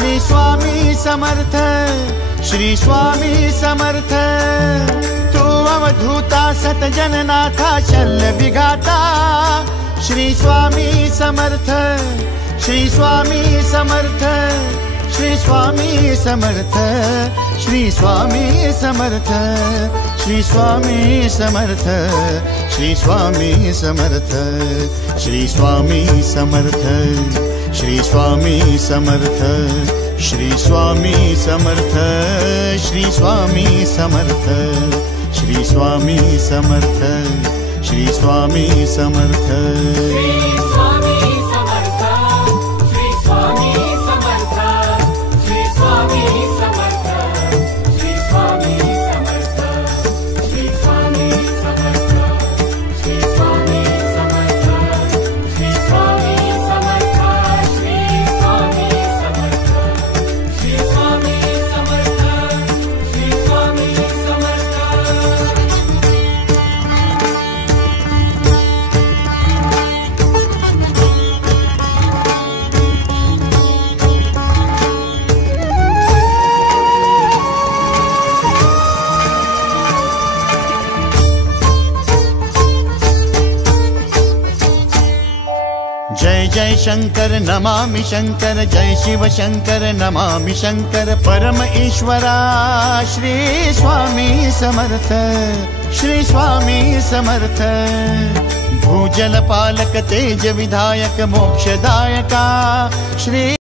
श्री स्वामी समर्थ, श्री स्वामी समर्थ। तू अवधूता सतजननाथा शल्य विघाता, श्री स्वामी समर्थ, श्री स्वामी समर्थ, श्री स्वामी समर्थ, श्री स्वामी समर्थ, श्री स्वामी समर्थ, श्री स्वामी समर्थ, श्री स्वामी समर्थ, श्री स्वामी समर्थ, श्री स्वामी समर्थ, श्री स्वामी समर्थ, श्री स्वामी समर्थ, श्री स्वामी समर्थ। जय जय शंकर नमामि शंकर, जय शिव शंकर नमामि शंकर। परम ईश्वरा श्री स्वामी समर्थ, श्री स्वामी समर्थ। भूजल पालक तेज विधायक मोक्षदायका श्री